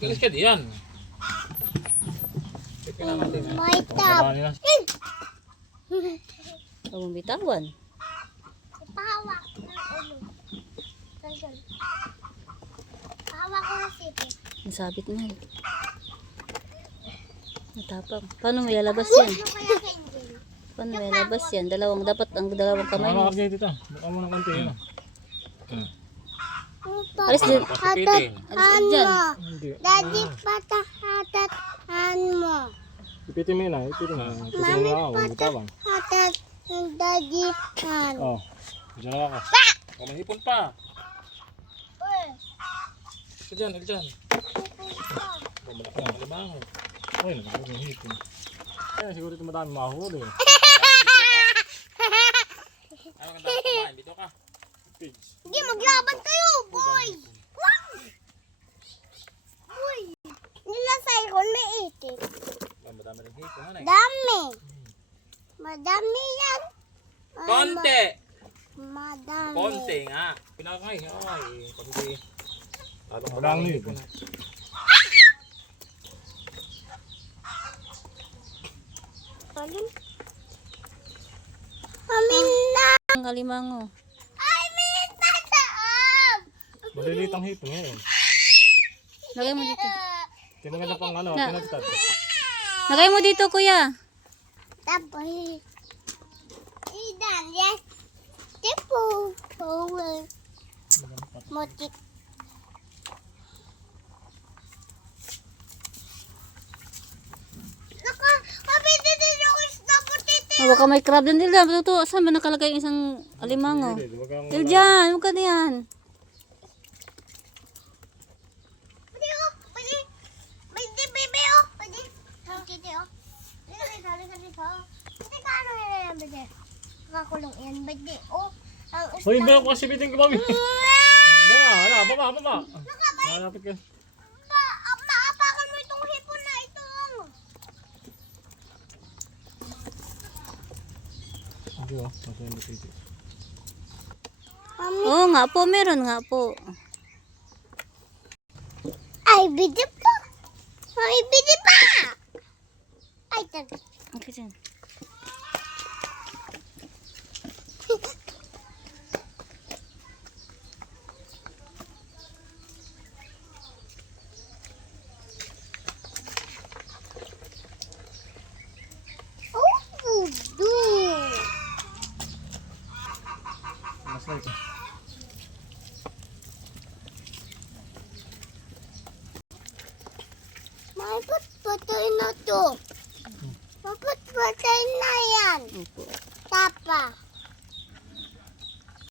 Kilis ka diyan. May tap. Huwag mong bitawan. Pahawak ng ulo. Ganyan. Pahawak ko ng sipit. Nasabit na yun. Natapang. Paano mo ilalabas yan? Ano kaya Kenjin? Paano mo ilalabas yan? Dapat ang dalawang kamay mo. Ano ka dito? Buka mo ng konti yun. Alis din. Hatahan dyan. mo. Hindi. Daddy, patahatahan mo. Ipitin mo yun ah. Ipitin mo. Ipitin Mami, mo ako. Bitawan. patahat ng daddy han. Oh. Diyan na ako. Oh, may hipon pa. Ito dyan. Malaki ang kalimango. Ay, nagkakot yung hipon. Ay, siguro ito madami mahuli. Ano ka dapat kumain? Dito ka. Pigs. Hindi, maglaban kayo, boy! Wow! Boy! Nila Cyril may itik. Madami rin hipon. Ano eh? Dami! Madami yan. Konti! Madami. Konti nga. Pinakakay. Ay, pag hindi. Wala ang hipon. Amin na! Ang kalimango. Ay, may tataab! Maliliit ang hipon ngayon. Lagay mo dito. Tinaganda pang ano, Na. pinagtad. Lagay mo dito, kuya. Tapos, idan, yes. Tipo, power. Motik. Naka, kapiti din yung isda putiti. Oh, baka may crab din nila. Ito, saan ba nakalagay yung isang alimango? Dyan, huwag ka na yan. Pwede oh, pwede. Pwede, bebe oh, pwede. Pwede oh. Halika dito. Pwede ka ano yan, pwede. Nakakulong yan, pwede. Oh, ang isda. Hoy, hindi ako kasi bitin ko mami. Wala, baba. Malapit ka. Maapakan mo itong hipon na ito. Hindi oh, nasa yung dito. Oo nga po, meron nga po. Ay, bidi pa. Ay, bidi pa. Ay, tabi. Okay, dyan. Oh, budo. Mas na ito. Mapatpatay na to. Mapatpatay na yan. Opo. Tapa.